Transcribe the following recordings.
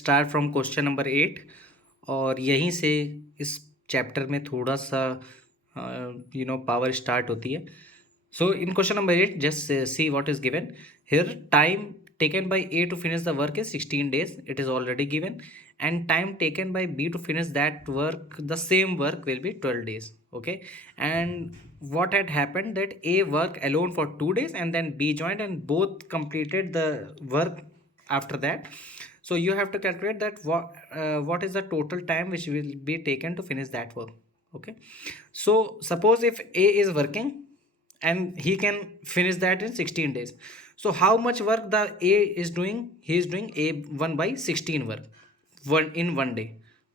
Start from question number 8 और यहीं से इस चैप्टर में थोड़ा सा पावर स्टार्ट होती है. So in question number 8, just see what is given. Here time taken by A to finish the work is 16 days. It is already given. And time taken by B to finish that work, the same work will be 12 days. Okay. And what had happened that A worked alone for 2 days and then B joined and both completed the work after that. So you have to calculate that what is the total time which will be taken to finish that work. Okay. So suppose if A is working and he can finish that in 16 days, so how much work the A is doing? He is doing a 1 by 16 work one in 1 day.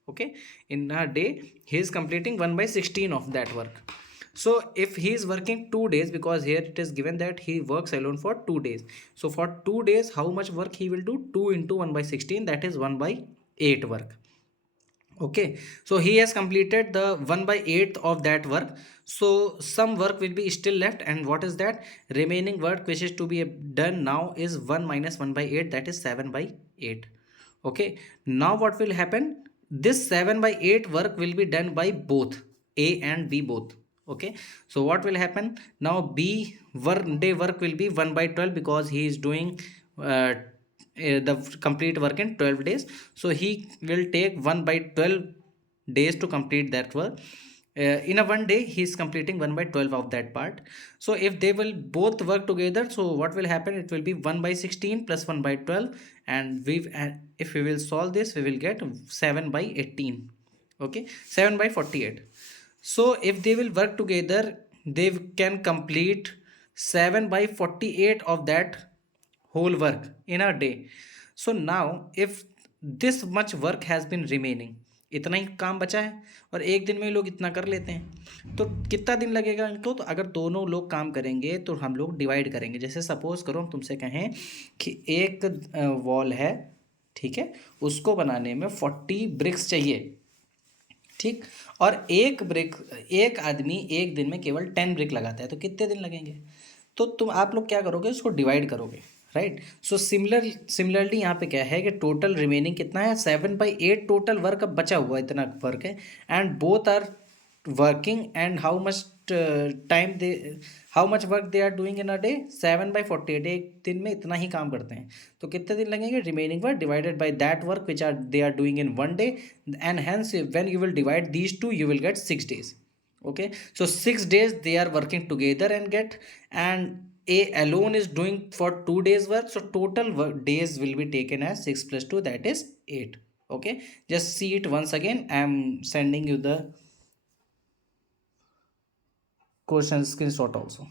Okay, in a day he is completing 1 by 16 of that work. So if he is working 2 days, because here it is given that he works alone for 2 days, so for 2 days how much work he will do? 2 into 1 by 16, that is 1 by 8 work. Okay, so he has completed the 1 by 8th of that work. So some work will be still left, and what is that? Remaining work which is to be done now is 1 minus 1 by 8, that is 7 by 8. Okay, now what will happen? This 7 by 8 work will be done by both A and B both. Okay, so what will happen now? B 1 day work will be 1 by 12 because he is doing the complete work in 12 days. So he will take 1 by 12 days to complete that work. In a 1 day he is completing 1 by 12 of that part. So if they will both work together, so what will happen? It will be 1 by 16 plus 1 by 12, and if we will solve this, we will get 7 by 18. Okay, 7 by 48. So if they will work together, they can complete 7 by 48 of that whole work in a day. So now if this much work has been remaining, इतना ही काम बचा है और एक दिन में लोग इतना कर लेते हैं, तो कितना दिन लगेगा इनको? तो अगर दोनों लोग काम करेंगे तो हम लोग डिवाइड करेंगे. जैसे सपोज करो हम तुमसे कहें कि एक वॉल है, ठीक है, उसको बनाने में 40 ब्रिक्स चाहिए, ठीक, और एक आदमी एक दिन में केवल 10 ब्रिक लगाता है, तो कितने दिन लगेंगे? तो आप लोग क्या करोगे? उसको डिवाइड करोगे, राइट. सो सिमिलरली यहाँ पे क्या है कि टोटल रिमेनिंग कितना है? 7 by 8 टोटल वर्क अब बचा हुआ इतना वर्क है, and both are working, and how much work they are doing in a day? 7 by 48. एक दिन में इतना ही काम करते हैं, तो कितने दिन लगेंगे? Remaining work divided by that work which they are doing in 1 day, and hence when you will divide these two you will get 6 days. Okay, so 6 days they are working together and A alone is doing for 2 days work, so total days will be taken as 6 plus 2, that is 8. Okay, just see it once again. I am sending you the question screenshot also.